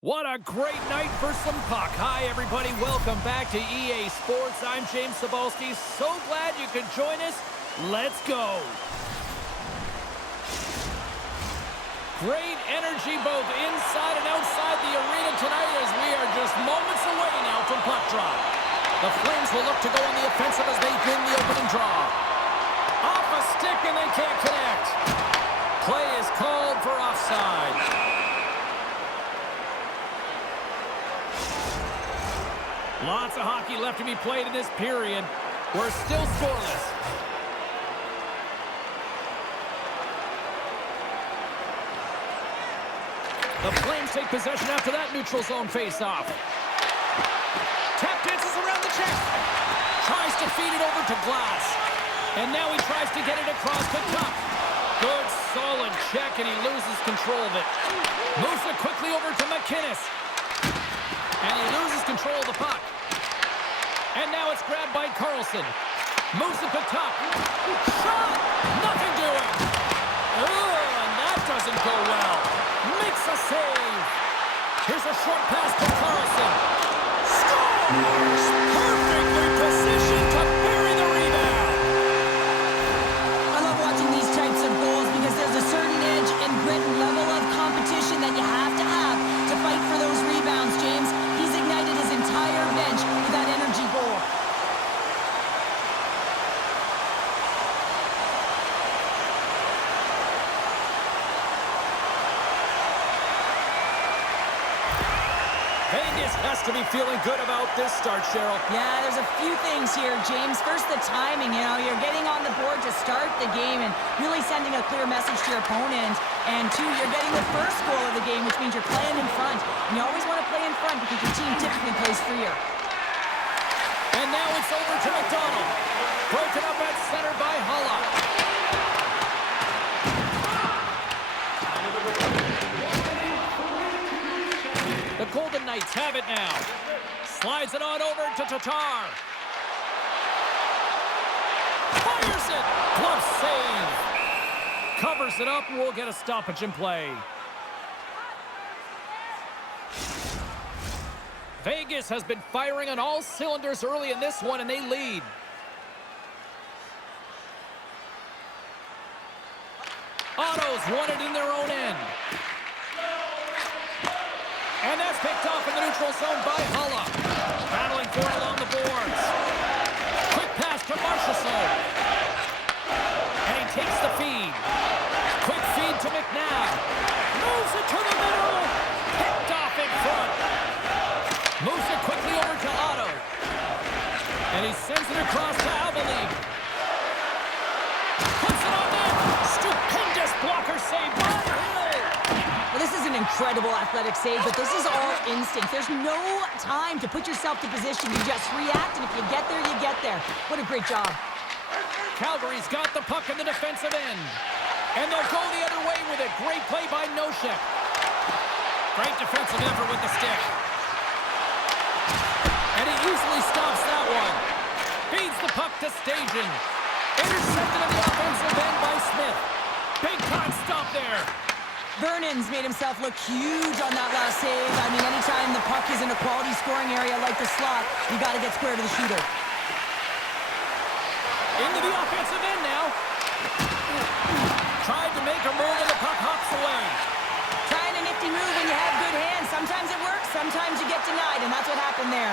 What a great night for some puck. Hi, everybody. Welcome back to EA Sports. I'm James Cebulski. So glad you could join us. Let's go. Great energy both inside and outside the arena tonight as we are just moments away now from puck drop. The Flames will look to go on the offensive as they win the opening draw. Off a stick and they can't connect. Play is called for offside. Lots of hockey left to be played in this period. We're still scoreless. The Flames take possession after that neutral zone face-off. Tap dances around the check. Tries to feed it over to Glass. And now he tries to get it across the top. Good, solid check, and he loses control of it. Moves it quickly over to McInnes. And he loses control of the puck. And now it's grabbed by Carlson. Moves it to top. Shot! Nothing doing. Oh, and that doesn't go well. Makes a save. Here's a short pass to Carlson. Scores! Perfectly positioned to bury the rebound. I love watching these types of goals because there's a certain edge and grit and level of competition that you have to fight for those rebounds, James. He's ignited his entire bench with that energy goal. Vegas has to be feeling good about this start, Cheryl. Yeah, there's a few things here, James. First, the timing. You're getting on the board to start the game and really sending a clear message to your opponent. And two, you're getting the first goal of the game, which means you're playing in front. And you always want to play in front because your team typically plays freer. And now it's over to McDonald. Broken up at center by Hulla. The Golden Knights have it now. Slides it on over to Tatar. Fires it. Glove save. Covers it up and we'll get a stoppage in play. Vegas has been firing on all cylinders early in this one and they lead. Otto's won it in their own end. And that's picked off in the neutral zone by Hulla. Battling for it along the boards. Quick pass to Marchessault. And he takes the feed. Quick feed to McNabb. Moves it to the middle. Picked off in front. Moves it quickly over to Otto. And he sends it across to Alvalik. Puts it on net. Stupendous blocker save by Hill. Well, this is an incredible athletic save, but this is all instinct. There's no time to put yourself to position. You just react, and if you get there, you get there. What a great job. Calgary's got the puck in the defensive end. And they'll go the other way with it. Great play by Nosek. Great defensive effort with the stick. And he easily stops that one. Feeds the puck to Stajan. Intercepted in the offensive end by Smith. Big time stop there. Vernon's made himself look huge on that last save. I mean, anytime the puck is in a quality scoring area like the slot, you got to get square to the shooter. Into the offensive end now. Tried to make a move and the puck hops away. Trying a nifty move when you have good hands. Sometimes it works, sometimes you get denied, and that's what happened there.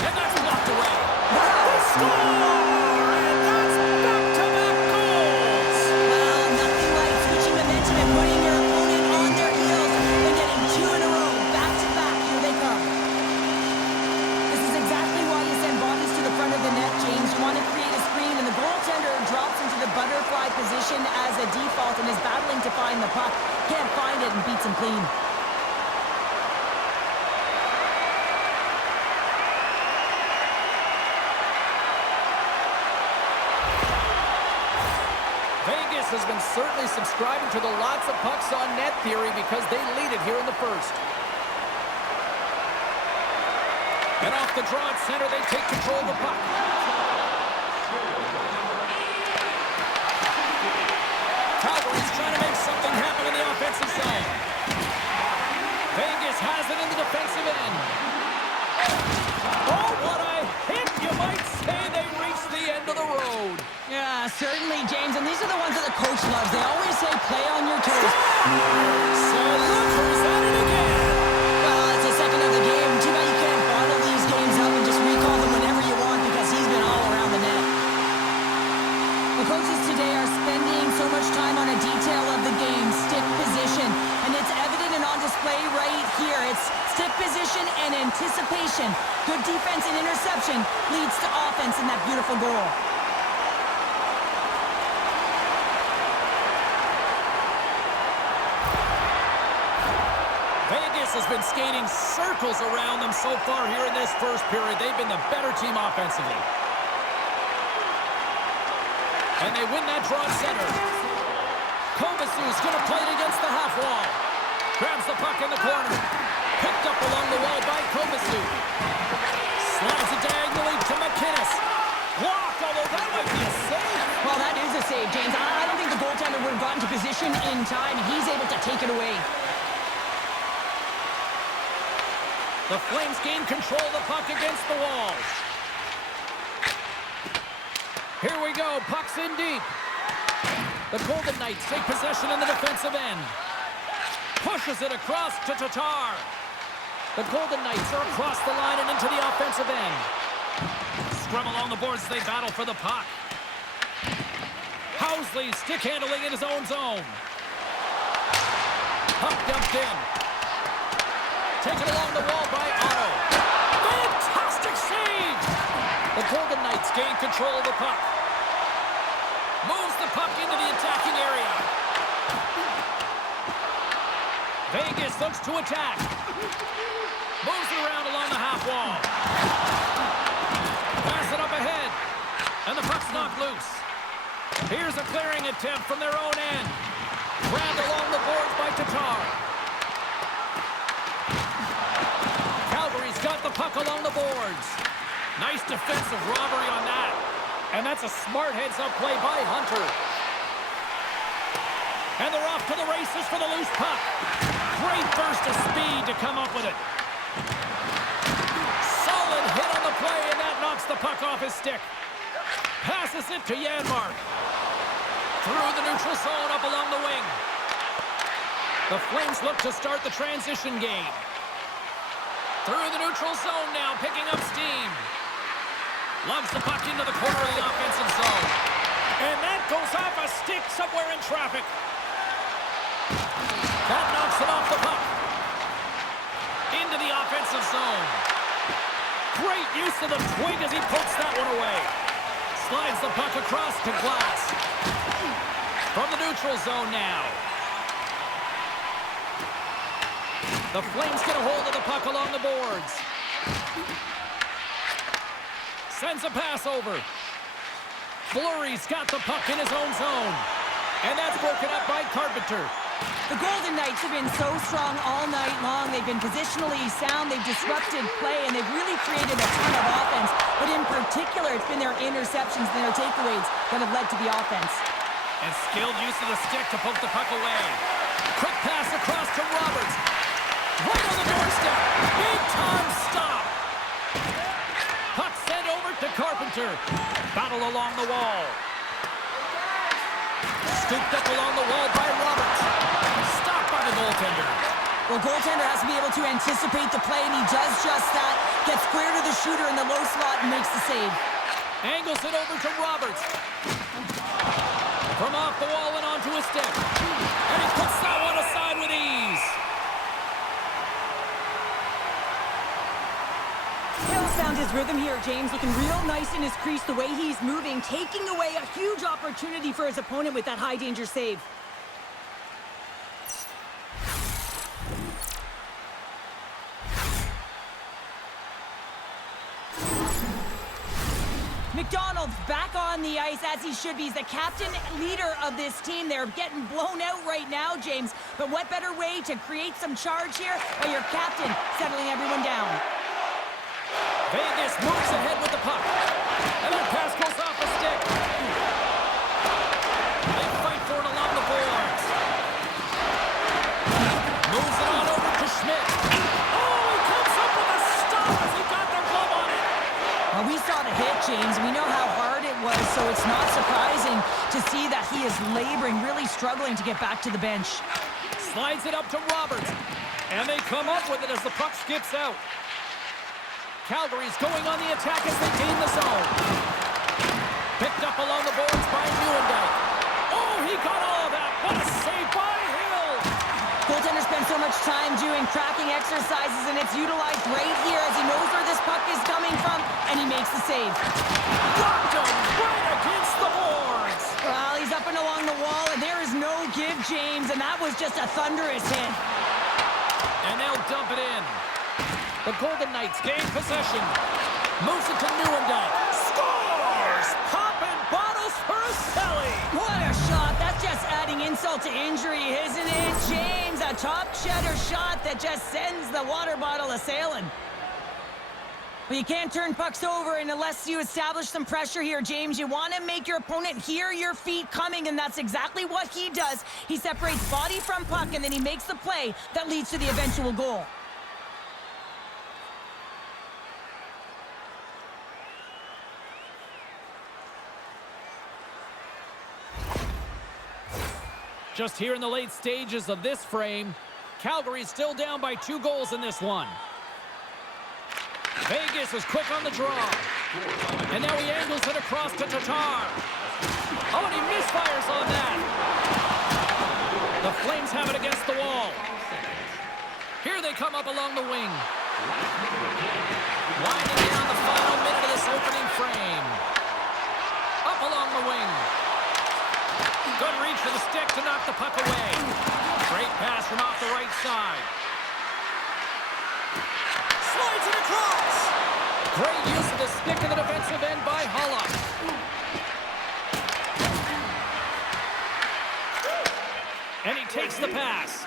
And that's blocked away. Wow. Score! And that's back-to-back goals! Well, nothing like switching momentum and putting your opponent on their heels and getting two in a row. Back-to-back, here they come. This is exactly why you send bodies to the front of the net, James. You want to create a screen, and the goaltender drops into the butterfly position as a default and is battling to find the puck. Can't find it and beats him clean. Vegas has been certainly subscribing to the lots of pucks on net theory because they lead it here in the first. And off the draw at center, they take control of the puck. Calgary's trying to make something happen in the offensive zone. Vegas has it in the Yeah, certainly, James. And these are the ones that the coach loves. They always say play on your toes. So look who's at it again. Well, it's the second of the game. Too bad you can't bottle these games up and just recall them whenever you want because he's been all around the net. The coaches today are spending so much time on a detail of the game, stick position. And it's evident and on display right here. It's stick position and anticipation. Good defense and interception leads to offense in that beautiful goal. Vegas has been skating circles around them so far here in this first period. They've been the better team offensively. And they win that draw center. Kovasu's going to play it against the half wall. Grabs the puck in the corner. Picked up along the wall by Kovasu. Slides it diagonally to McInnes. Blocked, although that might be a save. Well, that is a save, James. I don't think the goaltender would have gotten to position in time. He's able to take it away. The Flames gain control of the puck against the wall. Here we go. Puck's in deep. The Golden Knights take possession in the defensive end. Pushes it across to Tatar. The Golden Knights are across the line and into the offensive end. Scrum along the boards as they battle for the puck. Housley stick handling in his own zone. Puck dumped in. Taken along the wall by Otto. Fantastic save! The Golden Knights gain control of the puck. Moves the puck into the attacking area. Vegas looks to attack. Moves it around along the half wall. Pass it up ahead. And the puck's knocked loose. Here's a clearing attempt from their own end. Grabbed along the boards by Tatar. Calgary's got the puck along the boards. Nice defensive robbery on that. And that's a smart heads-up play by Hunter. And they're off to the races for the loose puck. Great burst of speed to come up with it. Solid hit on the play, and that knocks the puck off his stick. Passes it to Janmark. Through the neutral zone up along the wing. The Flames look to start the transition game. Through the neutral zone now, picking up steam. Lugs the puck into the corner of the offensive zone. And that goes off a stick somewhere in traffic. That knocks it off the puck. Into the offensive zone. Great use of the twig as he pokes that one away. Slides the puck across to Glass. From the neutral zone now. The Flames get a hold of the puck along the boards. Sends a pass over. Fleury's got the puck in his own zone. And that's broken up by Carpenter. The Golden Knights have been so strong all night long. They've been positionally sound. They've disrupted play, and they've really created a ton of offense. But in particular, it's been their interceptions and their takeaways that have led to the offense. And skilled use of the stick to poke the puck away. Quick pass across to Roberts. Right on the doorstep. Big time stop. Puck sent over to Carpenter. Battle along the wall. Scooped up along the wall by Roberts. Stopped by the goaltender. Well, goaltender has to be able to anticipate the play, and he does just that. Gets square to the shooter in the low slot and makes the save. Angles it over to Roberts. From off the wall and onto his stick. And he puts that one aside with ease. Hill found his rhythm here, James, looking real nice in his crease, the way he's moving, taking away a huge opportunity for his opponent with that high-danger save. McDonald's back on the ice as he should be. He's the captain, leader of this team. They're getting blown out right now, James. But what better way to create some charge here by your captain settling everyone down? Vegas moves ahead with the puck. And that pass goes off a stick. They fight for it along the boards. Moves it on over to Schmidt. Oh, he comes up with a stop as he got their glove on it. Well, we saw the hit, James. We know how hard it was, so it's not surprising maneuvering, really struggling to get back to the bench. Slides it up to Roberts. And they come up with it as the puck skips out. Calgary's going on the attack as they gain the zone. Picked up along the boards by Newendike. Oh, he got all of that. What a save by Hill. Goaltender spends so much time doing tracking exercises, and it's utilized right here as he knows where this puck is coming from, and he makes the save. Blocked him right against the boards. Well, he's up and along the wall, and there is no give, James, and that was just a thunderous hit. And they'll dump it in. The Golden Knights gain possession. Moves it to Newendike. Scores! Popping bottles for a Selly. What a shot. That's just adding insult to injury, isn't it, James? A top cheddar shot that just sends the water bottle a-sailing. Well, you can't turn pucks over unless you establish some pressure here, James. You want to make your opponent hear your feet coming, and that's exactly what he does. He separates body from puck, and then he makes the play that leads to the eventual goal. Just here in the late stages of this frame, Calgary's still down by 2 goals in this one. Vegas is quick on the draw. And now he angles it across to Tatar. Oh, and he misfires on that. The Flames have it against the wall. Here they come up along the wing. Winding down the final minute of this opening frame. Up along the wing. Good reach for the stick to knock the puck away. Great pass from off the right side. Slides it across. Great use of the stick in the defensive end by Hulla. And he takes the pass.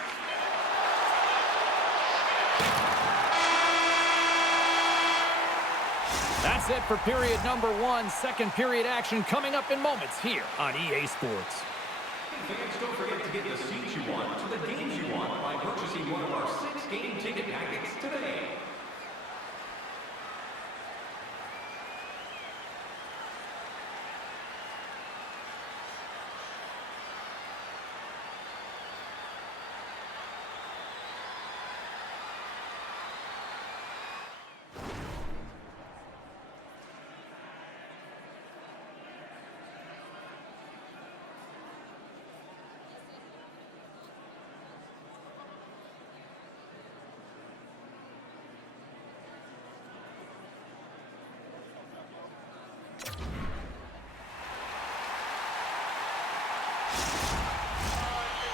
That's it for period number 1. Second period action coming up in moments here on EA Sports. Fans, don't forget to get the seats you want to the games you want by purchasing one of our 6 game ticket packets today.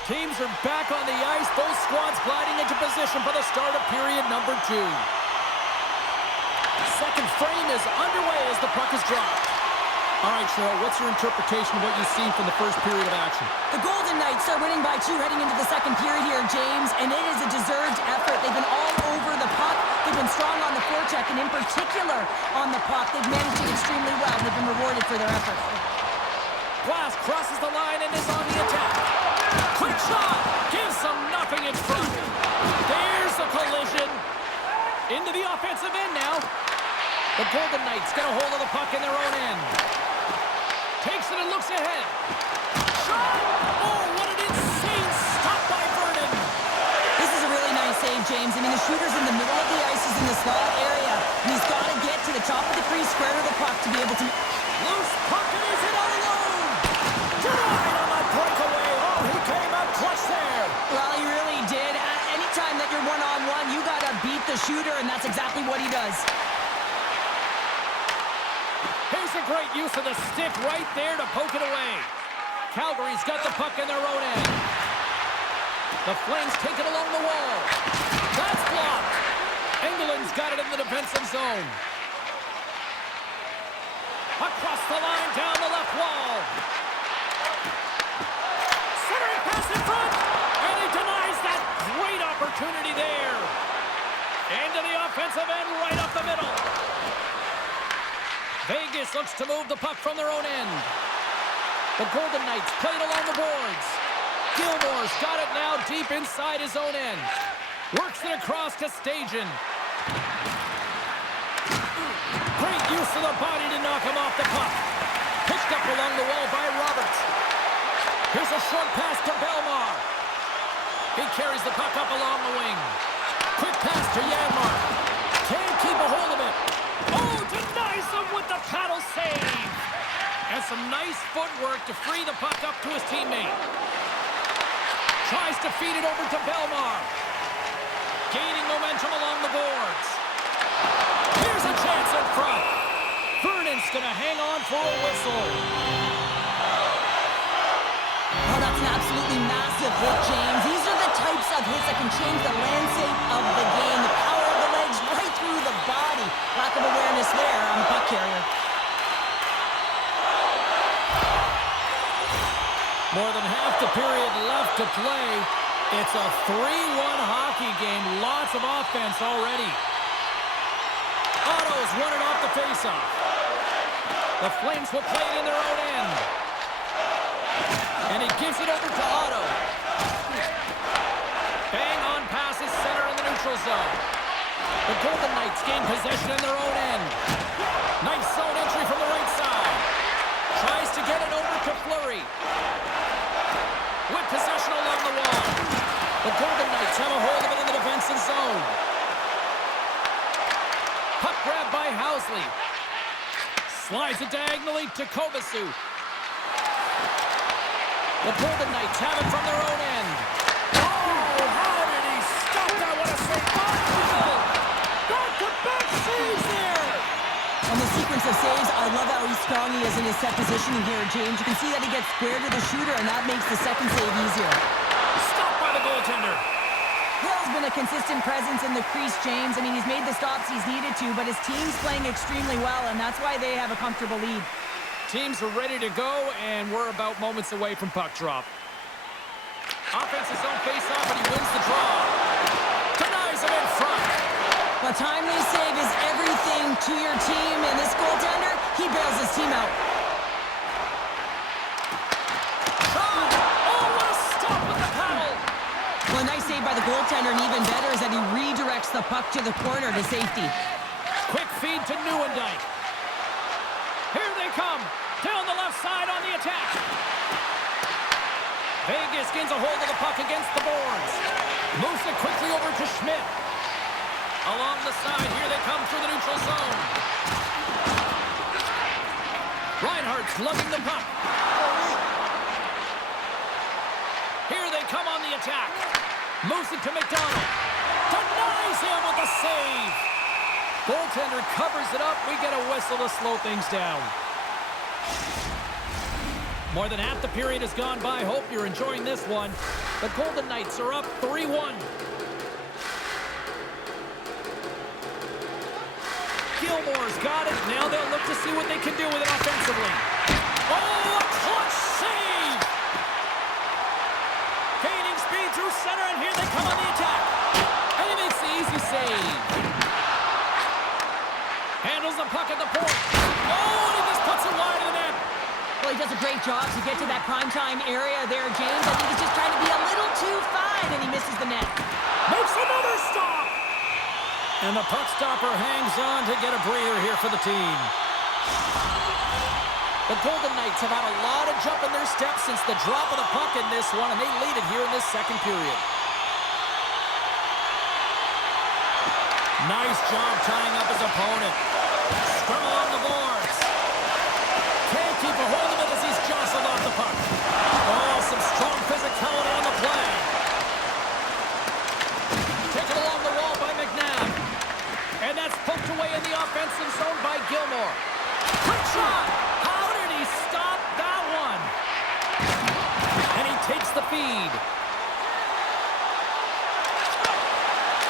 Teams are back on the ice. Both squads gliding into position for the start of period number 2. Second frame is underway as the puck is dropped. All right, Cheryl, what's your interpretation of what you've seen from the first period of action? The Golden Knights are winning by 2 heading into the second period here, James, and it is a deserved effort. They've been all over the puck. They've been strong on the forecheck, and in particular on the puck. They've managed it extremely well, and they've been rewarded for their effort. Glass crosses the line and is on the attack. Quick shot! Gives them nothing in front. There's a collision. Into the offensive end now. The Golden Knights get a hold of the puck in their own end. Takes it and looks ahead. Shot! Oh, what an insane stop by Vernon. This is a really nice save, James. I mean, the shooter's in the middle of the ice. He's in the slot area, and he's got to get to the top of the crease square of the puck to be able to... Loose puck and he's in all alone. Denied on the breakaway. Oh, he came out clutch there. Well, he really did. Anytime that you're one-on-one, you got to beat the shooter, and that's exactly what he does. Here's a great use of the stick right there to poke it away. Calgary's got the puck in their own end. The Flames take it along the wall. That's blocked. Engeland's got it in the defensive zone. Across the line, down the left wall. Centering pass in front. And he denies that great opportunity there. Into the offensive end, right up the middle. Vegas looks to move the puck from their own end. The Golden Knights play it along the boards. Gilmore's got it now deep inside his own end. Works it across to Stajan. Great use of the body to knock him off the puck. Pitched up along the wall by Roberts. Here's a short pass to Belmar. He carries the puck up along the wing. Quick pass to Yanmar. Can't keep a hold of it. Oh, denies him with the paddle save. And some nice footwork to free the puck up to his teammate. Tries to feed it over to Belmar. Gaining momentum along the boards. Here's a chance in front. Vernon's going to hang on for a whistle. Oh, that's an absolutely massive hit, James. These are the types of hits that can change the landscape of the game. The power of the legs right through the body. Lack of awareness there on the puck carrier. More than half the period left to play. It's a 3-1 hockey game. Lots of offense already. Otto's won it off the faceoff. The Flames will play it in their own end. And he gives it over to Otto. Bang on passes center in the neutral zone. The Golden Knights gain possession in their own end. Nice zone entry from the right side. Tries to get it over to Fleury. With possession along the wall. The Golden Knights have a hold of it in the defensive zone. Puck grab by Housley. Slides it diagonally to Kovacic. The Golden Knights have it from their own end. Oh, how did he stop that? What a save. Back-to-back saves there. On the sequence of saves, I love how strong he is in his set positioning here, James. You can see that he gets square to the shooter, and that makes the second save easier. Stopped by the goaltender. Hill's been a consistent presence in the crease, James. I mean, he's made the stops he's needed to, but his team's playing extremely well, and that's why they have a comfortable lead. Teams are ready to go, and we're about moments away from puck drop. Offensive zone face-off, and he wins the draw. Denies him in front. A timely save is everything to your team, and this goaltender, he bails his team out. Shot! Oh, what a stop with the paddle! Well, a nice save by the goaltender, and even better is that he redirects the puck to the corner to safety. Quick feed to Nieuwendyk. Here they come. Down the left side on the attack. Vegas gains a hold of the puck against the boards. Moves it quickly over to Schmidt. Along the side, here they come through the neutral zone. Reinhardt's lugging the puck. Here they come on the attack. Moves it to McDonald. Denies him with a save. Goaltender covers it up. We get a whistle to slow things down. More than half the period has gone by. Hope you're enjoying this one. The Golden Knights are up 3-1. Gilmore's got it. Now they'll look to see what they can do with it offensively. Oh, a clutch save! Gaining speed through center, and here they come on the attack. And he makes the easy save. Handles the puck at the point. Oh, and he just puts it wide of the net. Well, he does a great job to get to that primetime area there, James. I think he's just trying to be a little too fine, and he misses the net. Makes another stop! And the puck stopper hangs on to get a breather here for the team. The Golden Knights have had a lot of jump in their steps since the drop of the puck in this one, and they lead it here in this second period. Nice job tying up his opponent. Scrum along the boards. Can't keep a hold of it as he's jostled off the puck. Oh, some strong physicality on the play. Taken along the wall by McNabb. And that's poked away in the offensive zone by Gilmore. Quick shot! How did he stop that one? And he takes the feed.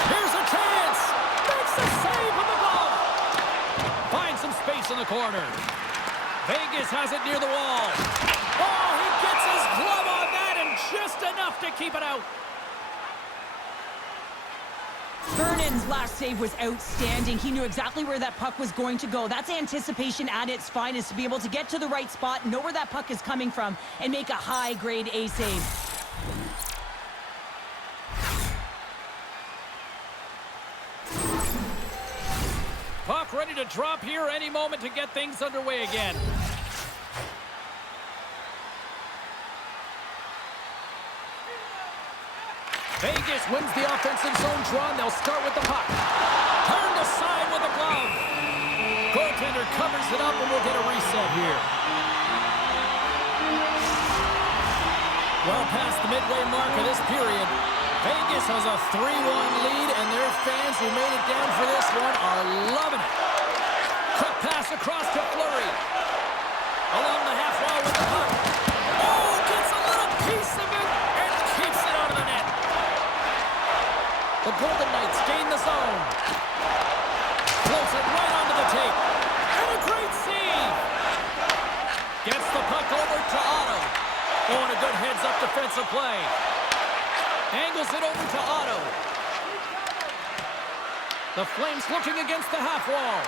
Here's a chance! Makes the save with the glove! Finds some space in the corner. Vegas has it near the wall. Oh, he gets his glove on that and just enough to keep it out. Vernon's last save was outstanding. He knew exactly where that puck was going to go. That's anticipation at its finest, to be able to get to the right spot, know where that puck is coming from, and make a high-grade A save. Puck ready to drop here any moment to get things underway again. Vegas wins the offensive zone draw, and they'll start with the puck. Turned aside with a glove. Goaltender covers it up, and we'll get a reset here. Well past the midway mark of this period, Vegas has a 3-1 lead, and their fans who made it down for this one are loving it. Quick pass across to Fleury. Along the half wall with the puck. Oh, gets a little piece of it and keeps it out of the net. The Golden Knights gain the zone. Floats it right onto the tape. And a great save. Gets the puck over to Otto. Oh, and a good heads-up defensive play. Angles it over to Otto. The Flames looking against the half wall.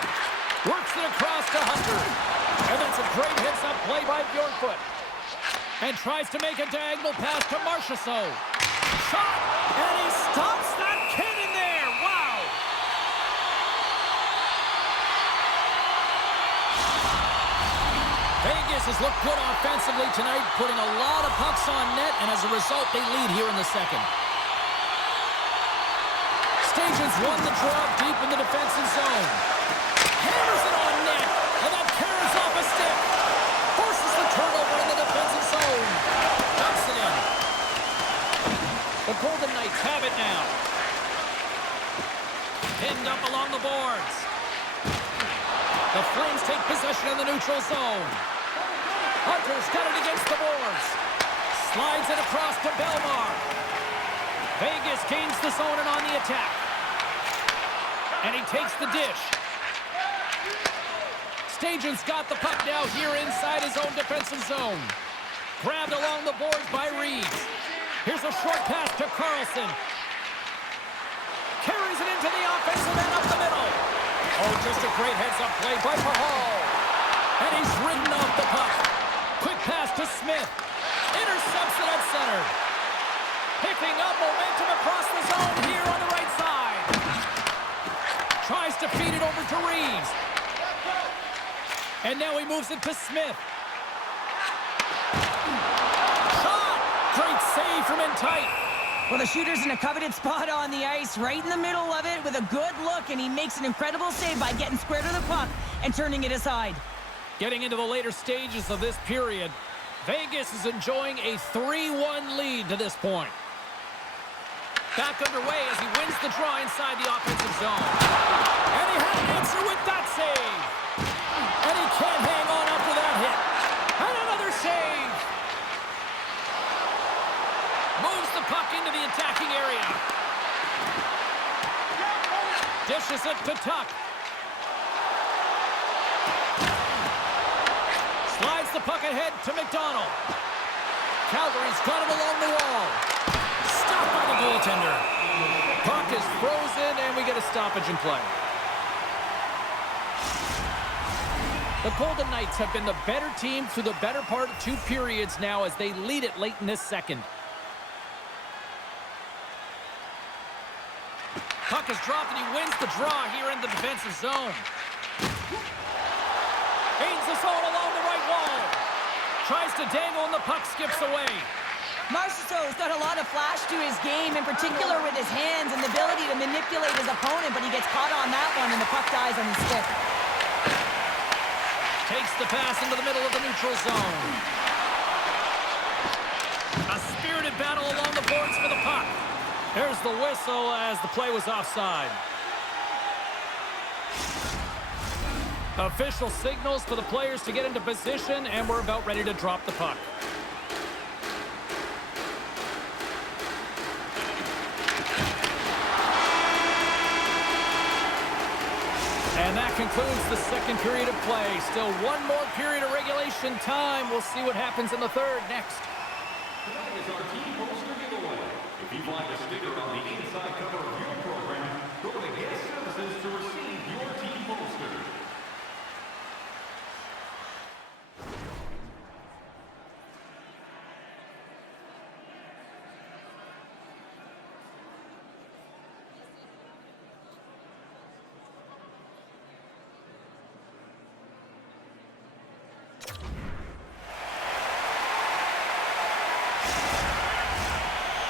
Works it across to Hunter. And that's a great heads-up play by Bjornfoot. And tries to make a diagonal pass to Marchessault. Shot! And he stops that cannon there! Wow! Vegas has looked good offensively tonight, putting a lot of pucks on net, and as a result, they lead here in the second. Stations won the draw deep in the defensive zone. Hammers it on net, and that carries off a stick. Forces the turnover in the defensive zone. Dumps it in. The Golden Knights have it now. Pinned up along the boards. The Flames take possession in the neutral zone. Hunter's got it against the boards. Slides it across to Belmar. Vegas gains the zone and on the attack. And he takes the dish. Stajan's got the puck now here inside his own defensive zone. Grabbed along the boards by Reeves. Here's a short pass to Carlson. Carries it into the offensive end up the middle. Oh, just a great heads-up play by Pahal. And he's ridden off the puck. Quick pass to Smith. Intercepts it at center. Picking up momentum across the zone here on the right side. Tries to feed it over to Reeves. And now he moves it to Smith. Shot! Great save from in tight. Well, the shooter's in a coveted spot on the ice, right in the middle of it with a good look, and he makes an incredible save by getting square to the puck and turning it aside. Getting into the later stages of this period, Vegas is enjoying a 3-1 lead to this point. Back underway as he wins the draw inside the offensive zone. And he had an answer with that save. And he can't hang on after that hit. And another save. Moves the puck into the attacking area. Dishes it to Tuck. Slides the puck ahead to McDonald. Calgary's got it along the wall. Stopped by the goaltender. Puck is frozen, and we get a stoppage in play. The Golden Knights have been the better team through the better part of 2 periods now as they lead it late in this second. Puck is dropped, and he wins the draw here in the defensive zone. Gains the zone along the right wall. Tries to dangle, and the puck skips away. Marchessault's got a lot of flash to his game, in particular with his hands and the ability to manipulate his opponent, but he gets caught on that one, and the puck dies on his stick. Takes the pass into the middle of the neutral zone. A spirited battle along the boards for the puck. There's the whistle as the play was offside. Official signals for the players to get into position, and we're about ready to drop the puck. And that concludes the second period of play. Still one more period of regulation time. We'll see what happens in the third next. Tonight is our team poster giveaway. If you'd like a sticker on the inside cover of your program, go to Guest Services to receive your team poster.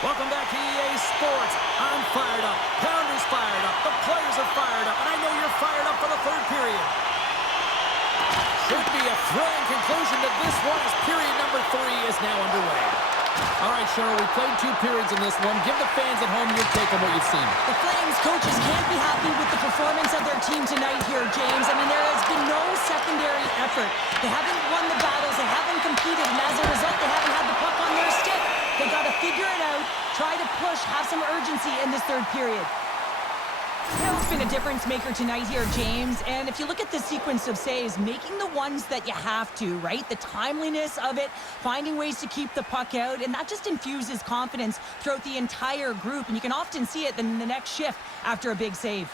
Welcome back to EA Sports. I'm fired up. Pounder's fired up. The players are fired up. And I know you're fired up for the third period. Should be a thrilling conclusion to this one as period number 3 is now underway. All right, Cheryl, we played 2 periods in this one. Give the fans at home your take on what you've seen. The Flames coaches can't be happy with the performance of their team tonight here, James. I mean, there has been no secondary effort. They haven't won the battles. They haven't competed. And as a result, they haven't had the puck on their stick. They got to figure it out, try to push, have some urgency in this third period. You know, it's been a difference maker tonight here, James. And if you look at the sequence of saves, making the ones that you have to, right? The timeliness of it, finding ways to keep the puck out, and that just infuses confidence throughout the entire group. And you can often see it in the next shift after a big save.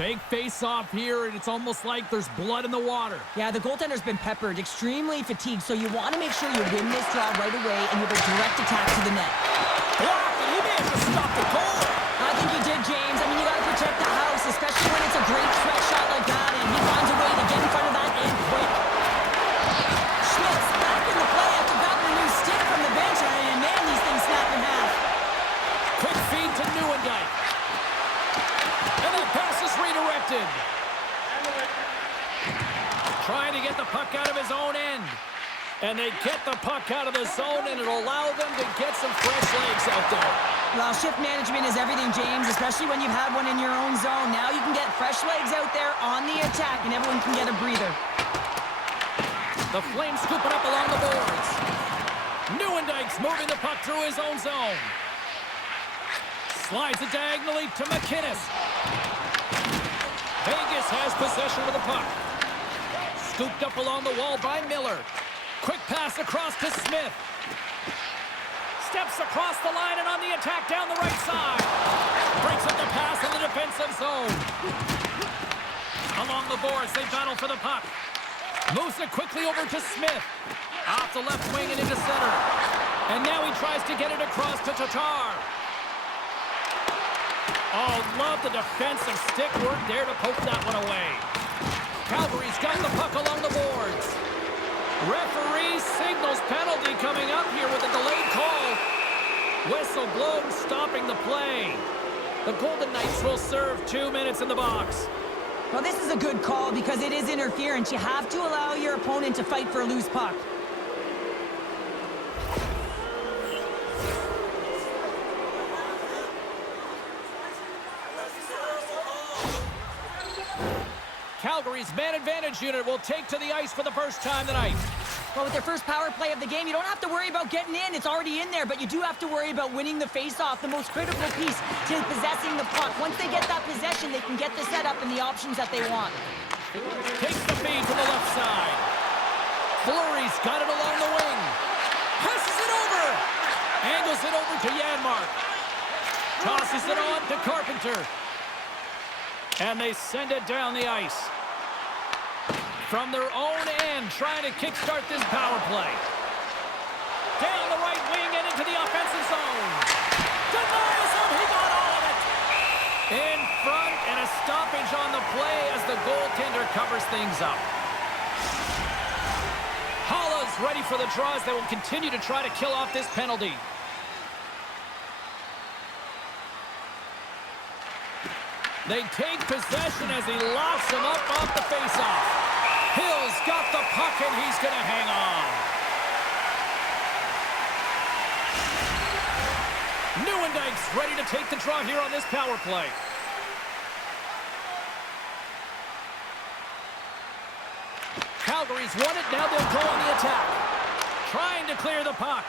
Big face-off here, and it's almost like there's blood in the water. Yeah, the goaltender's been peppered, extremely fatigued, so you want to make sure you win this draw right away and you have a direct attack to the net. Blocked, and he may have just stopped the goal. I think you did, James. I mean, you got to protect the house, especially when it's a great stretch shot like that, and he finds a way to get in front of that and quick. Schmidt's back in the play after grabbing a new stick from the bench, and man, these things snap in half. Quick feed to Nieuwendyk. And that pass is redirected. Trying to get the puck out of his own end. And they get the puck out of the zone, and it'll allow them to get some fresh legs out there. Well, shift management is everything, James, especially when you've had one in your own zone. Now you can get fresh legs out there on the attack, and everyone can get a breather. The Flames scoop it up along the boards. Nieuwendyk's moving the puck through his own zone. Slides it diagonally to McInnes. Vegas has possession of the puck. Scooped up along the wall by Miller. Quick pass across to Smith. Steps across the line and on the attack down the right side. Breaks up the pass in the defensive zone. Along the boards, they battle for the puck. Moves it quickly over to Smith. Off the left wing and into center. And now he tries to get it across to Tatar. Oh, love the defensive stick work there to poke that one away. Calgary's got the puck along the boards. Referee signals penalty coming up here with a delayed call. Whistle blown, stopping the play. The Golden Knights will serve 2 minutes in the box. Well, this is a good call because it is interference. You have to allow your opponent to fight for a loose puck. Calgary's man advantage unit will take to the ice for the first time tonight. Well, with their first power play of the game, you don't have to worry about getting in. It's already in there, but you do have to worry about winning the face-off, the most critical piece to possessing the puck. Once they get that possession, they can get the setup and the options that they want. Takes the feed to the left side. Fleury's got it along the wing. Passes it over. Angles it over to Janmark. Tosses it on to Carpenter. And they send it down the ice. From their own end, trying to kickstart this power play. Down the right wing and into the offensive zone. Denies him, he got all of it. In front, and a stoppage on the play as the goaltender covers things up. Holla's ready for the draws. They will continue to try to kill off this penalty. They take possession as he locks him up off the faceoff. Hill's got the puck, and he's going to hang on. Nieuwendyk's ready to take the draw here on this power play. Calgary's won it. Now they'll go on the attack. Trying to clear the puck.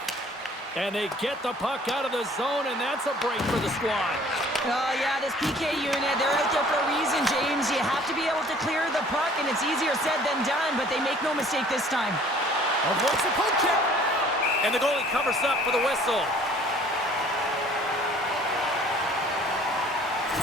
And they get the puck out of the zone, and that's a break for the squad. Oh, yeah, this PK unit, they're out there for a reason, James. You have to be able to clear the puck, and it's easier said than done, but they make no mistake this time. Avoids the poke check. And the goalie covers up for the whistle.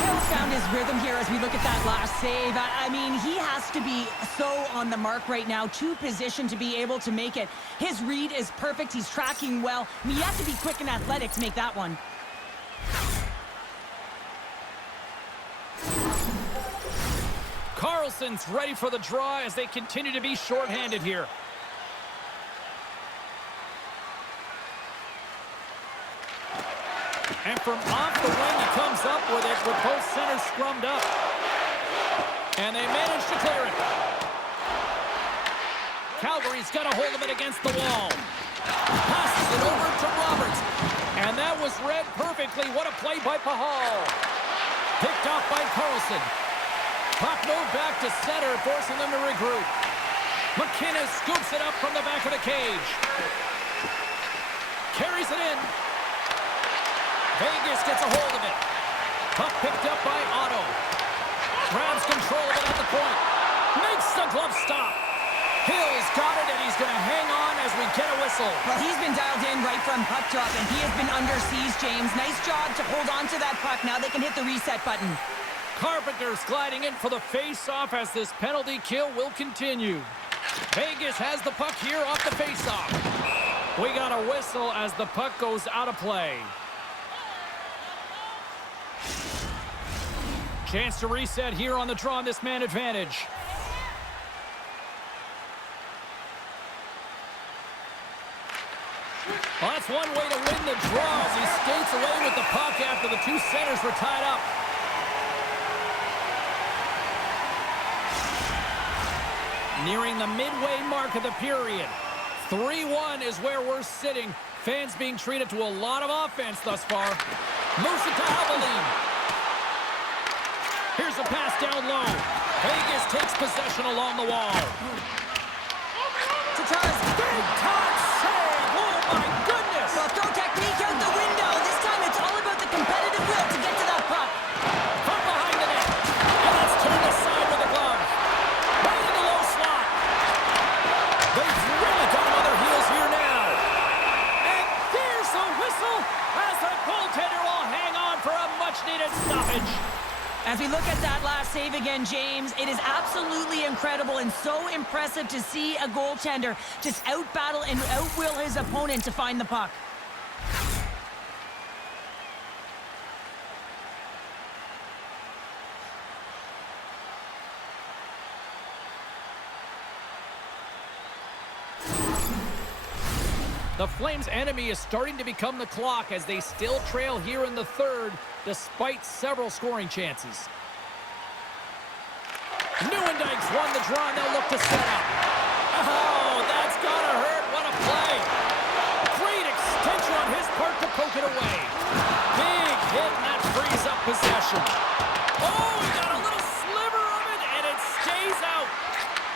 Hill's found his rhythm here as we look at that last save. I mean, he has to be so on the mark right now, to position to be able to make it. His read is perfect. He's tracking well. I mean, you have to be quick and athletic to make that one. Karlsson's ready for the draw as they continue to be shorthanded here. And from off the wing, he comes up with it with both centers scrummed up. And they manage to clear it. Calgary's got a hold of it against the wall. Passes it over to Roberts. And that was read perfectly. What a play by Pahal. Picked off by Karlsson. Puck moved back to center, forcing them to regroup. McKinnon scoops it up from the back of the cage. Carries it in. Vegas gets a hold of it. Puck picked up by Otto. Grabs control of it at the point. Makes the glove stop. Hill's got it, and he's going to hang on as we get a whistle. Well, he's been dialed in right from puck drop, and he has been under siege, James. Nice job to hold on to that puck. Now they can hit the reset button. Carpenter's gliding in for the face-off as this penalty kill will continue. Vegas has the puck here off the face-off. We got a whistle as the puck goes out of play. Chance to reset here on the draw on this man advantage. Well, that's one way to win the draw as he skates away with the puck after the two centers were tied up. Nearing the midway mark of the period. 3-1 is where we're sitting. Fans being treated to a lot of offense thus far. Moves it to Habeline. Here's a pass down low. Vegas takes possession along the wall. Tatar's Big time save! Oh my goodness! well, throw technique out the window. This time it's all about the competitive will to get to that puck. From behind the net. And that's turned aside with a glove. Right in the low slot. They've really got him on their heels here now. And there's a whistle as the goaltender will hang on for a much-needed stoppage. As we look at that last save again, James, it is absolutely incredible and so impressive to see a goaltender just out-battle and out-will his opponent to find the puck. The Flames' enemy is starting to become the clock as they still trail here in the third, despite several scoring chances. Nieuwendyke's won the draw, and they'll look to set up. Oh, that's gotta hurt. What a play. Great extension on his part to poke it away. Big hit, and that frees up possession. Oh, he got a little sliver of it, and it stays out.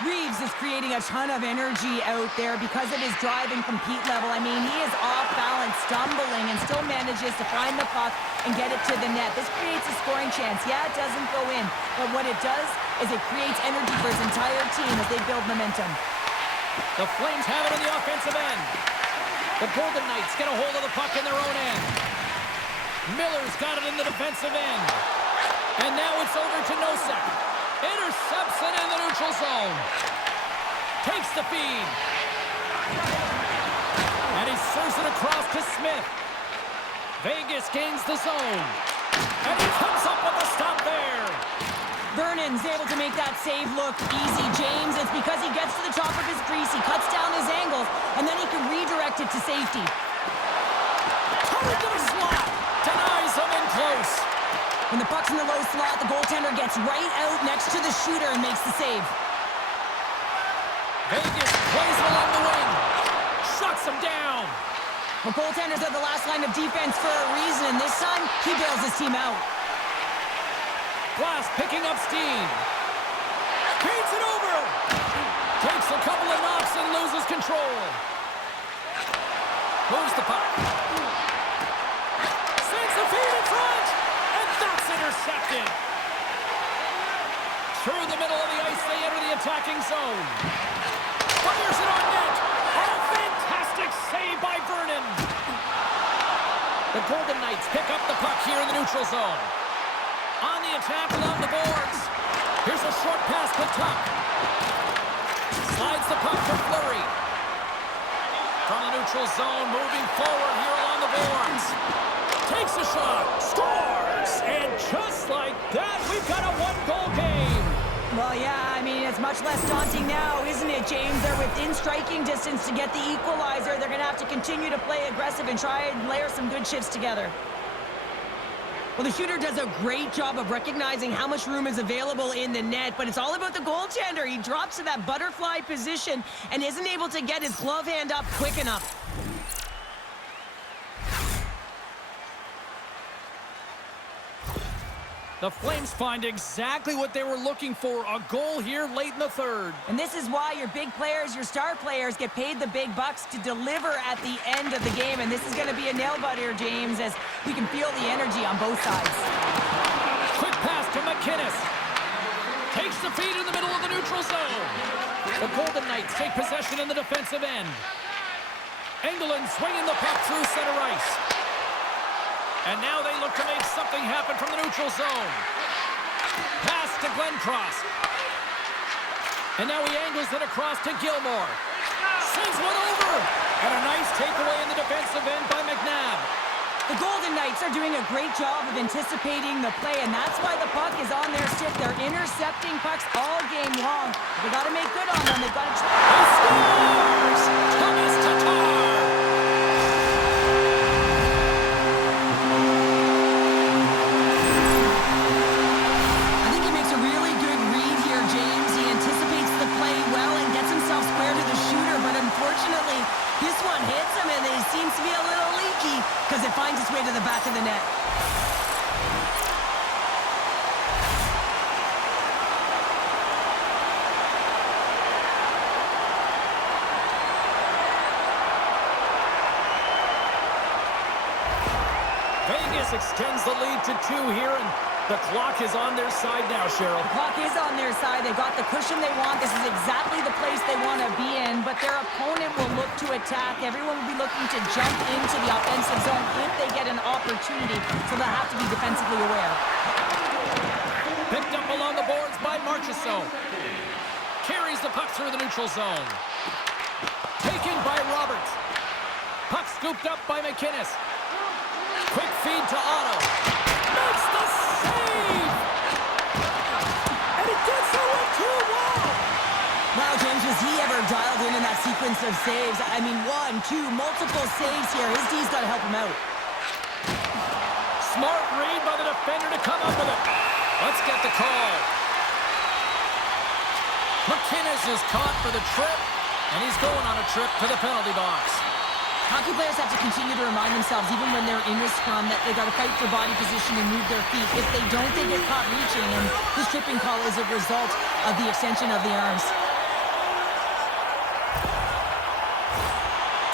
Reeves is creating a ton of energy out there because of his drive and compete level. I mean, he is off balance, stumbling, and still manages to find the puck and get it to the net. This creates a scoring chance. Yeah, it doesn't go in, but what it does is it creates energy for his entire team as they build momentum. The Flames have it on the offensive end. The Golden Knights get a hold of the puck in their own end. Miller's got it in the defensive end. And now it's over to Nosek. Intercepts it in the neutral zone. Takes the feed. And he serves it across to Smith. Vegas gains the zone. And he comes up with a stop there. Vernon's able to make that save look easy, James. It's because he gets to the top of his crease, he cuts down his angles, and then he can redirect it to safety. Coming to the slot. Denies him in close. When the puck's in the low slot, the goaltender gets right out next to the shooter and makes the save. Vegas plays him along the wing. Shuts him down. The goaltenders are the last line of defense for a reason, and this time, he bails his team out. Glass picking up steam. Feeds it over. Takes a couple of knocks and loses control. Moves the puck. Sends the feed in front. And that's intercepted. Through the middle of the ice, they enter the attacking zone. Fires it on net. A fantastic save by Vernon. The Golden Knights pick up the puck here in the neutral zone. On the attack along the boards. Here's a short pass to Tuck. Slides the puck to Fleury. From the neutral zone, moving forward here along the boards. Takes a shot. Scores! And just like that, we've got a one-goal game. Well, yeah, I mean, it's much less daunting now, isn't it, James? They're within striking distance to get the equalizer. They're going to have to continue to play aggressive and try and layer some good shifts together. Well, the shooter does a great job of recognizing how much room is available in the net, but it's all about the goaltender. He drops to that butterfly position and isn't able to get his glove hand up quick enough. The Flames find exactly what they were looking for, a goal here late in the third. And this is why your big players, your star players, get paid the big bucks to deliver at the end of the game. And this is going to be a nail-biter, James, as we can feel the energy on both sides. Quick pass to McInnes. Takes the feed in the middle of the neutral zone. The Golden Knights take possession in the defensive end. Engelland swinging the puck through center ice. And now they look to make something happen from the neutral zone. Pass to Glenn Cross. And now he angles it across to Gilmore. Sends one over. And a nice takeaway in the defensive end by McNabb. The Golden Knights are doing a great job of anticipating the play, and that's why the puck is on their stick. They're intercepting pucks all game long. They got to make good on them. They've got to try. He scores! Thomas Tatar! This one hits him, and it seems to be a little leaky because it finds its way to the back of the net. Vegas extends the lead to 2 here, and the clock is on their side now, Cheryl. The clock is on their side. They got the cushion they want. This is exactly the place they want to be in, but their opponent will look to attack. Everyone will be looking to jump into the offensive zone if they get an opportunity, so they'll have to be defensively aware. Picked up along the boards by Marchessault. Carries the puck through the neutral zone. Taken by Roberts. Puck scooped up by McInnes. Quick feed to Otto. Makes the save! And he gets it with 2-1! Wow, James, was he ever dialed in that sequence of saves? I mean, 1, 2, multiple saves here. His D's got to help him out. Smart read by the defender to come up with it. Let's get the call. McInnes is caught for the trip, and he's going on a trip to the penalty box. Hockey players have to continue to remind themselves, even when they're in this scrum, that they got to fight for body position and move their feet. If they don't, they get caught reaching, and this tripping call is a result of the extension of the arms.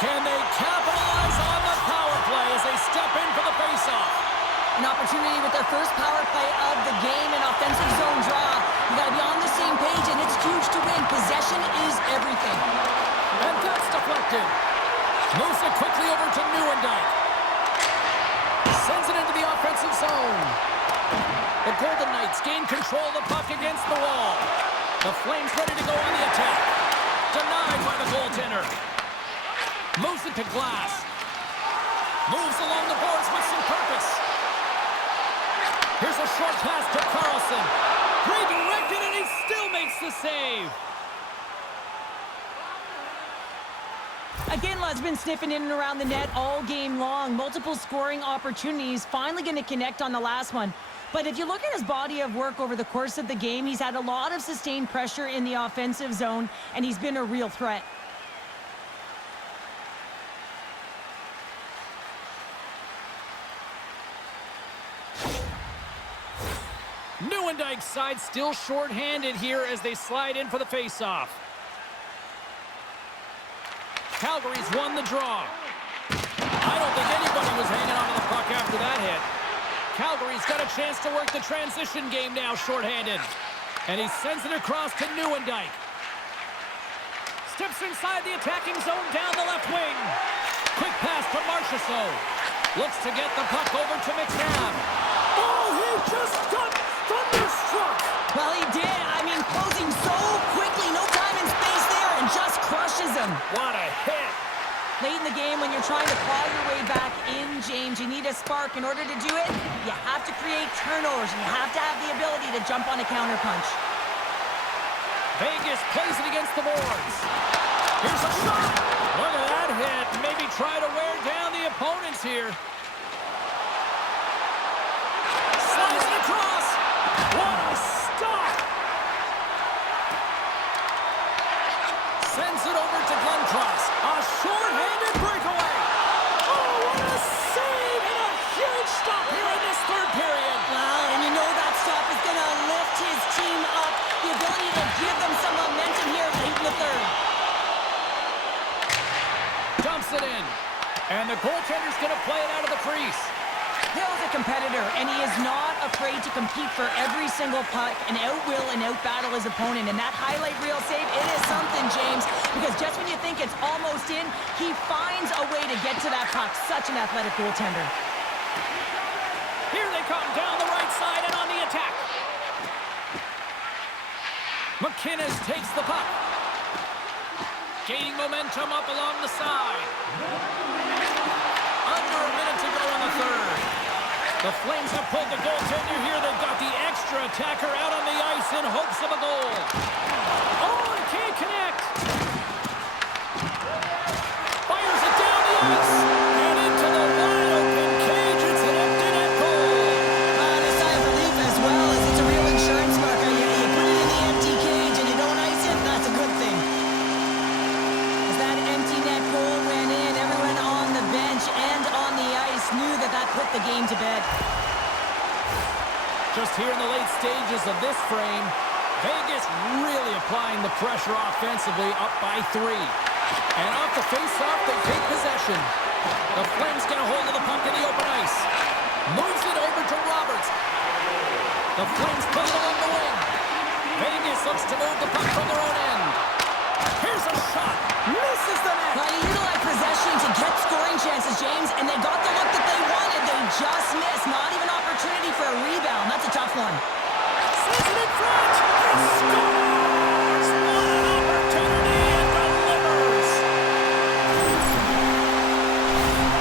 Can they capitalize on the power play as they step in for the faceoff? An opportunity with their first power play of the game, an offensive zone draw. You got to be on the same page, and it's huge to win. Possession is everything. And that's deflected. Moves it quickly over to Nieuwendyk. Sends it into the offensive zone. The Golden Knights gain control of the puck against the wall. The Flames ready to go on the attack. Denied by the goaltender. Moves it to Glass. Moves along the boards with some purpose. Here's a short pass to Carlson. Redirected, and he still makes the save. Again, Lud's been sniffing in and around the net all game long. Multiple scoring opportunities. Finally going to connect on the last one. But if you look at his body of work over the course of the game, he's had a lot of sustained pressure in the offensive zone, and he's been a real threat. Nieuwendyk's side still short-handed here as they slide in for the face-off. Calgary's won the draw. I don't think anybody was hanging on to the puck after that hit. Calgary's got a chance to work the transition game now short-handed. And he sends it across to Nieuwendyk. Steps inside the attacking zone down the left wing. Quick pass to Marchessault. Looks to get the puck over to McNabb. Oh, he just got thunderstruck! Well, he did. I mean, closing so quickly. No time and space there, and just crushes him. What a hit! Late in the game, when you're trying to claw your way back in, James, you need a spark. In order to do it, you have to create turnovers. You have to have the ability to jump on a counterpunch. Vegas plays it against the boards. Here's a shot. Look at that hit. Maybe try to wear down the opponents here. Slides it across. What a stop. Sends it over to Glencross. A short-handed breakaway. Oh, what a save and a huge stop here in this third period. Wow, and you know that stop is going to lift his team up. The ability to give them some momentum here late in the third. Dumps it in. And the goaltender's going to play it out of the crease. Hill's a competitor, and he is not afraid to compete for every single puck and out-will and out-battle his opponent. And that highlight reel save, it is something, James, because just when you think it's almost in, he finds a way to get to that puck. Such an athletic goaltender. Here they come down the right side and on the attack. McInnes takes the puck. Gaining momentum up along the side. Under a minute to go in the third. The Flames have pulled the goaltender here. They've got the extra attacker out on the ice in hopes of a goal. Oh, he can't connect. Fires it down the ice. And into the wide open cage. It's an empty net goal. A sigh of relief as well, as it's a real insurance marker. You put it in the empty cage and you don't ice it, that's a good thing. As that empty net goal went in, everyone on the bench and on the ice knew that that put the game to bed. Just here in the late stages of this frame, Vegas really applying the pressure offensively, up by 3. And off the face-off, they take possession. The Flames get a hold of the puck in the open ice. Moves it over to Roberts. The Flames play it along the wing. Vegas looks to move the puck from their own end. Here's a shot. Misses the net. Now you utilize possession to get scoring chances, James, and they got the look that they wanted. They just missed. Not even opportunity for a rebound. That's a tough one. Sends it in front. He scores. What an opportunity and delivers.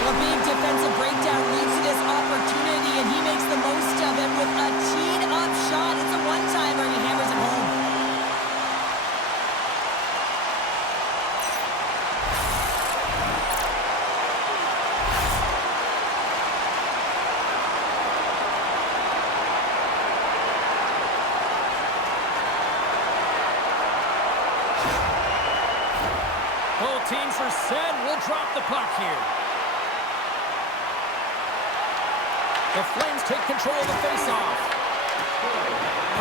A big defensive breakdown leads to this opportunity, and he makes the most of it with a teed-up shot. It's a one-timer, and he hammers it home. Both teams are set. We'll drop the puck here. The Flames take control of the faceoff.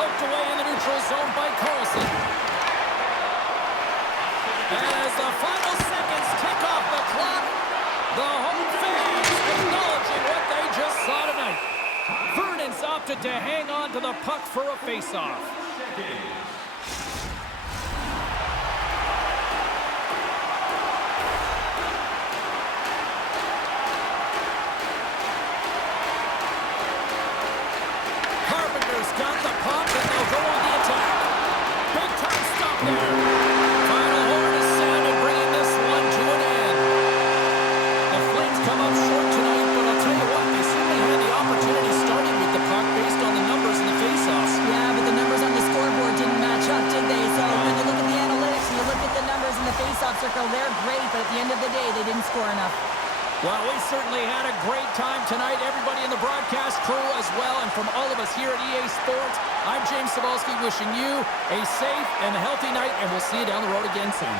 Poked away in the neutral zone by Carlson. As the final seconds tick off the clock, the home fans acknowledging what they just saw tonight. Vernon's opted to hang on to the puck for a faceoff. Got the puck, and they'll go on the attack. Big time stop there. Final horn is sounded, bringing this one to an end. The Flames come up short tonight, but I'll tell you what, they certainly had the opportunity starting with the puck based on the numbers in the faceoffs. Yeah, but the numbers on the scoreboard didn't match up, did they? So when you look at the analytics and you look at the numbers in the faceoff circle, they're great, but at the end of the day, they didn't score enough. Well, we certainly had a great time tonight. Everybody in the broadcast crew as well. And from all of us here at EA Sports, I'm James Cebulski wishing you a safe and healthy night, and we'll see you down the road again soon.